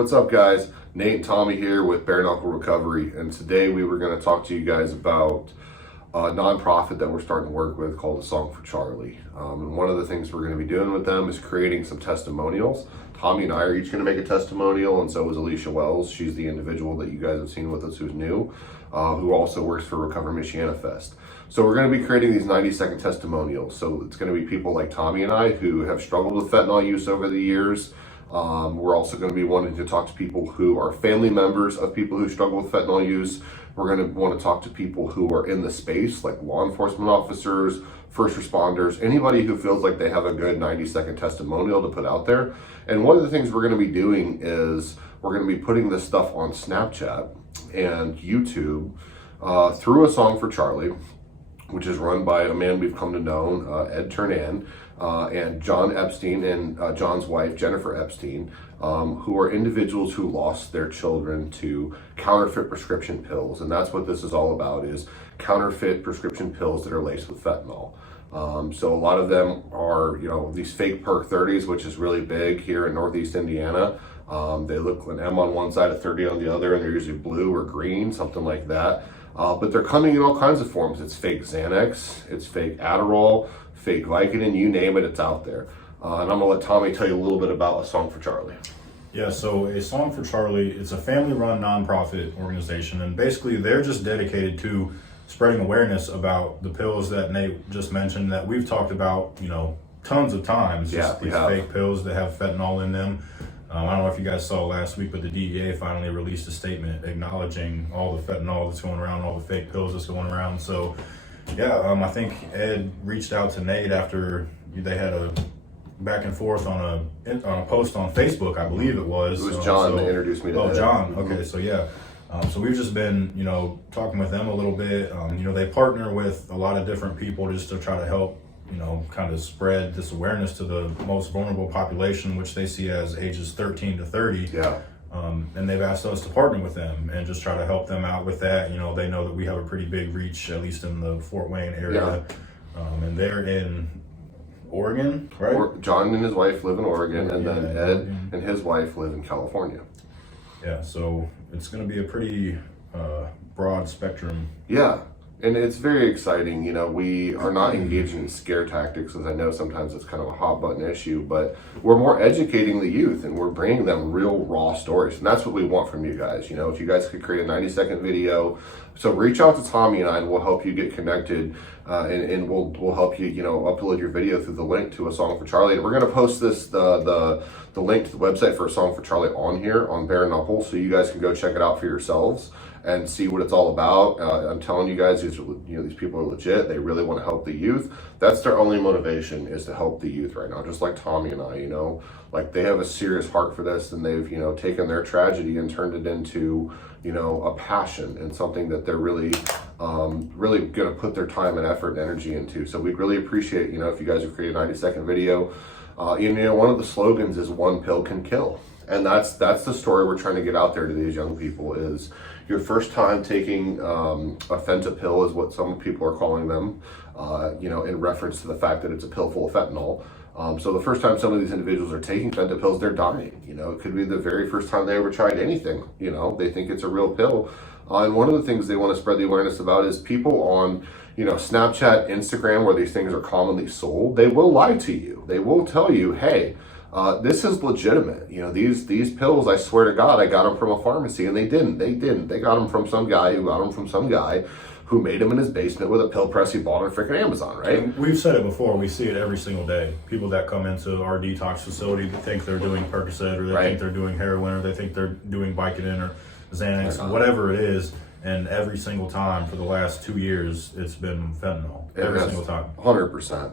what's up guys? Nate and Tommy here with Bare Knuckle Recovery, and today we were going to talk to you guys about a nonprofit that we're starting to work with called A Song for Charlie. And one of the things we're going to be doing with them is creating some testimonials. Tommy and I are each going to make a testimonial, and so is Alicia Wells. She's the individual that you guys have seen with us who's new, who also works for Recover Michiana Fest. So we're going to be creating these 90-second testimonials. So it's going to be people like Tommy and I who have struggled with fentanyl use over the years. We're also going to be wanting to talk to people who are family members of people who struggle with fentanyl use. We're going to want to talk to people who are in the space, like law enforcement officers, first responders, anybody who feels like they have a good 90-second testimonial to put out there. And one of the things we're going to be doing is we're going to be putting this stuff on Snapchat and YouTube through A Song for Charlie, which is run by a man we've come to know, Ed Turnan, and John Epstein and John's wife, Jennifer Epstein, who are individuals who lost their children to counterfeit prescription pills. And that's what this is all about, is counterfeit prescription pills that are laced with fentanyl. So a lot of them are, these fake Perk 30s, which is really big here in Northeast Indiana. They look an M on one side, a 30 on the other, and they're usually blue or green, something like that. But they're coming in all kinds of forms. It's fake Xanax, it's fake Adderall, fake Vicodin, you name it, it's out there. And I'm gonna let Tommy tell you a little bit about A Song for Charlie. Yeah, so A Song for Charlie, it's a family-run nonprofit organization, and basically they're just dedicated to spreading awareness about the pills that Nate just mentioned that we've talked about, tons of times. Yeah, these fake pills that have fentanyl in them. I don't know if you guys saw last week, but the DEA finally released a statement acknowledging all the fentanyl that's going around, all the fake pills that's going around. So, yeah, I think Ed reached out to Nate after they had a back and forth on a post on Facebook, I believe it was. It was John that introduced me to Ed. Oh, John. Okay, so yeah. So we've just been, talking with them a little bit. They partner with a lot of different people just to try to help, kind of spread this awareness to the most vulnerable population, which they see as ages 13 to 30. Yeah. And they've asked us to partner with them and just try to help them out with that. They know that we have a pretty big reach, at least in the Fort Wayne area. Yeah. And they're in Oregon, right? John and his wife live in Oregon, and then Ed and his wife live in California. Yeah, so it's going to be a pretty broad spectrum. Yeah. And it's very exciting. We are not engaging in scare tactics, as I know sometimes it's kind of a hot button issue, but we're more educating the youth and we're bringing them real raw stories. And that's what we want from you guys. If you guys could create a 90-second video, so reach out to Tommy and I, and we'll help you get connected, and we'll help you, upload your video through the link to A Song for Charlie. And we're going to post this, the link to the website for A Song for Charlie on here on Bare Knuckle, so you guys can go check it out for yourselves and see what it's all about. I'm telling you guys, these people are legit. They really want to help the youth. That's their only motivation, is to help the youth right now. Just like Tommy and I, like they have a serious heart for this, and they've, taken their tragedy and turned it into, a passion and something that they're really, really going to put their time and effort and energy into. So we'd really appreciate, if you guys would create a 90-second video. One of the slogans is "One pill can kill." And that's the story we're trying to get out there to these young people, is your first time taking a fentapill, is what some people are calling them, in reference to the fact that it's a pill full of fentanyl. So the first time some of these individuals are taking fentapills, they're dying. It could be the very first time they ever tried anything. They think it's a real pill. And one of the things they want to spread the awareness about is people on, Snapchat, Instagram, where these things are commonly sold, they will lie to you. They will tell you, hey, this is legitimate. These pills, I swear to God, I got them from a pharmacy, and they didn't. They got them from some guy who got them from some guy who made them in his basement with a pill press he bought on freaking Amazon, right? And we've said it before, we see it every single day. People that come into our detox facility that think they're doing Percocet, or they think they're doing heroin, or they think they're doing Vicodin or Xanax, whatever it is. And every single time for the last 2 years, it's been fentanyl. Every single time. 100%.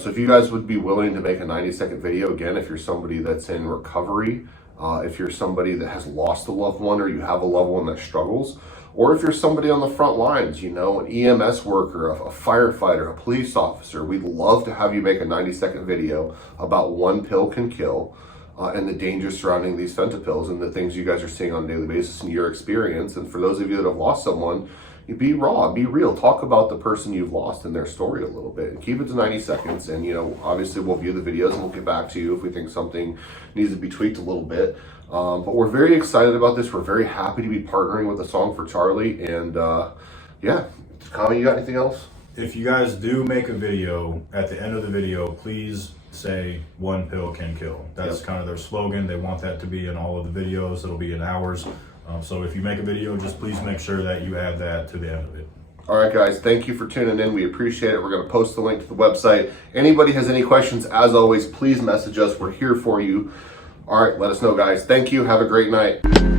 So if you guys would be willing to make a 90-second video, again, if you're somebody that's in recovery, if you're somebody that has lost a loved one, or you have a loved one that struggles, or if you're somebody on the front lines, an EMS worker, a firefighter, a police officer, we'd love to have you make a 90-second video about one pill can kill, and the dangers surrounding these fentapills and the things you guys are seeing on a daily basis in your experience. And for those of you that have lost someone, be raw, be real. Talk about the person you've lost and their story a little bit, and keep it to 90 seconds. And obviously we'll view the videos and we'll get back to you if we think something needs to be tweaked a little bit. But we're very excited about this. We're very happy to be partnering with A Song for Charlie. And yeah, Tommy, you got anything else? If you guys do make a video, at the end of the video, please say one pill can kill. That's kind of their slogan. They want that to be in all of the videos. It'll be in ours. So if you make a video, just please make sure that you add that to the end of it. All right, guys, thank you for tuning in. We appreciate it. We're going to post the link to the website. Anybody has any questions, as always, please message us. We're here for you. All right, let us know, guys. Thank you. Have a great night.